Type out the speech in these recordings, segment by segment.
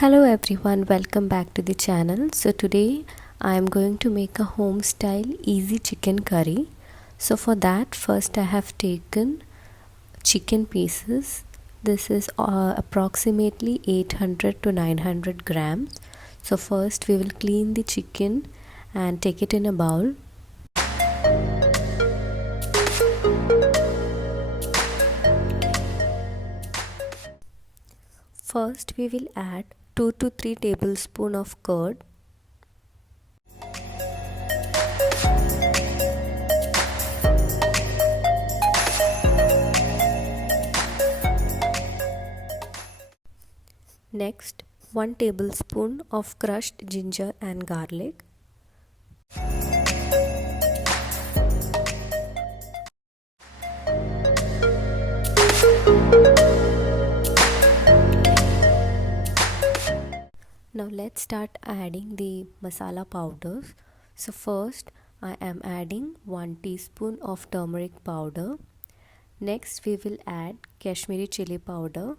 Hello everyone, welcome back to the channel. So today I am going to make a home style easy chicken curry. So for that, first I have taken chicken pieces. This is approximately 800 to 900 grams. So first we will clean the chicken and take it in a bowl. First we will add 2 to 3 tablespoons of curd. Next, 1 tablespoon of crushed ginger and garlic. Now let's start adding the masala powders. So first I am adding 1 teaspoon of turmeric powder. Next we will add Kashmiri chili powder.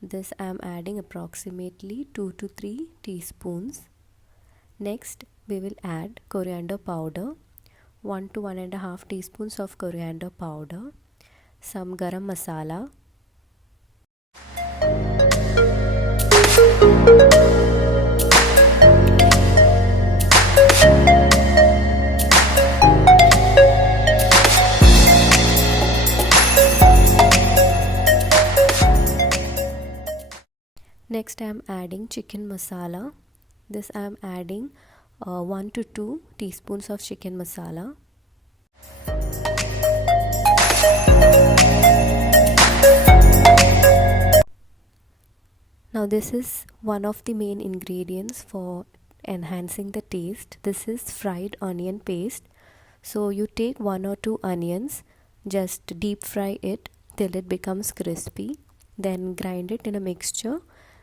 This I am adding approximately 2 to 3 teaspoons. Next we will add coriander powder, 1 to 1.5 teaspoons of coriander powder, some garam masala, Next I am adding chicken masala. This I am adding 1 to 2 teaspoons of chicken masala. Now this is one of the main ingredients for enhancing the taste. This is fried onion paste. So you take 1 or 2 onions, just deep fry it till it becomes crispy. Then grind it in a mixture,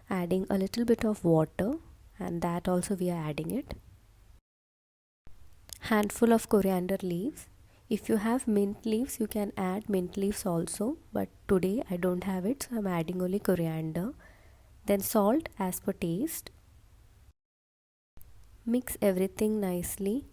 adding a little bit of water, and that also we are adding it. Handful of coriander leaves. If you have mint leaves, you can add mint leaves also, but today I don't have it, so I'm adding only coriander. Then salt as per taste. Mix everything nicely.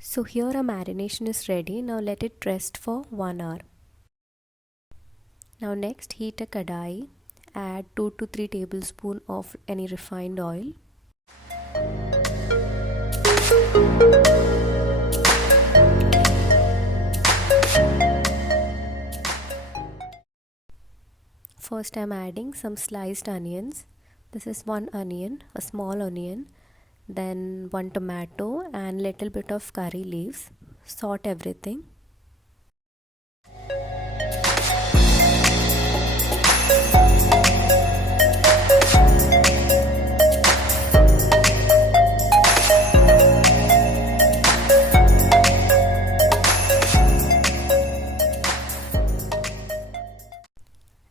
So here our marination is ready. Now let it rest for 1 hour. Now next heat a kadai. Add 2 to 3 tablespoons of any refined oil. First I am adding some sliced onions. This is 1 onion, a small onion. Then 1 tomato and little bit of curry leaves. Salt everything.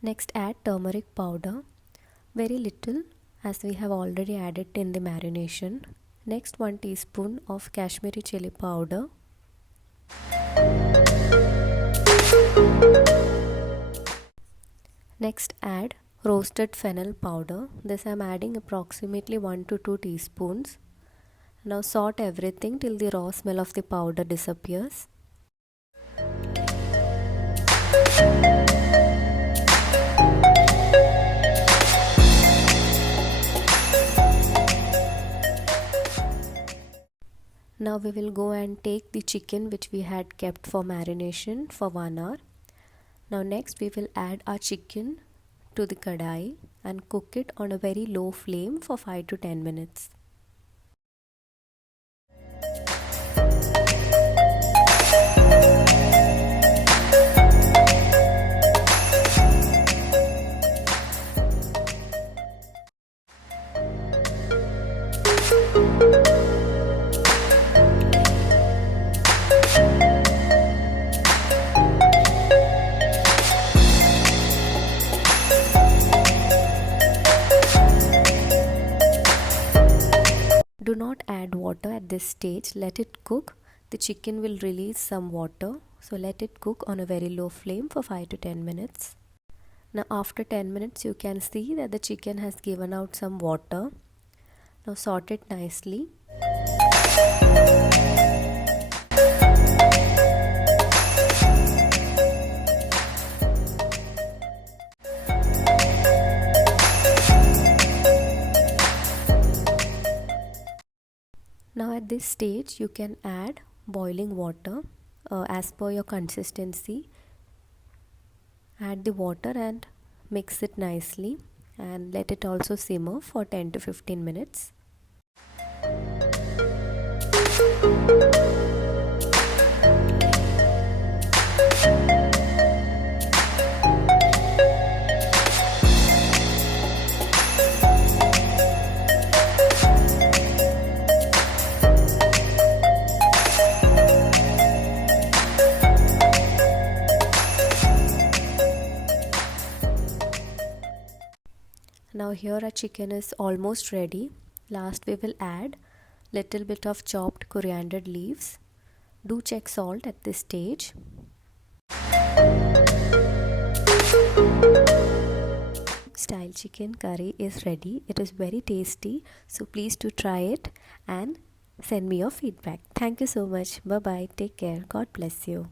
Next add turmeric powder, very little, as we have already added in the marination. Next 1 teaspoon of Kashmiri chili powder. Next add roasted fennel powder. This I am adding approximately 1 to 2 teaspoons. Now saute everything till the raw smell of the powder disappears. Now we will go and take the chicken which we had kept for marination for 1 hour. Now next we will add our chicken to the kadai and cook it on a very low flame for 5 to 10 minutes. Do not add water at this stage. Let it cook. The chicken will release some water. So let it cook on a very low flame for 5 to 10 minutes. Now after 10 minutes you can see that the chicken has given out some water. Now sort it nicely. Now at this stage you can add boiling water as per your consistency. Add the water and mix it nicely and let it also simmer for 10 to 15 minutes. Now here our chicken is almost ready. Last we will add little bit of chopped coriander leaves. Do check salt at this stage. Style chicken curry is ready. It is very tasty. So please do try it and send me your feedback. Thank you so much. Bye bye. Take care. God bless you.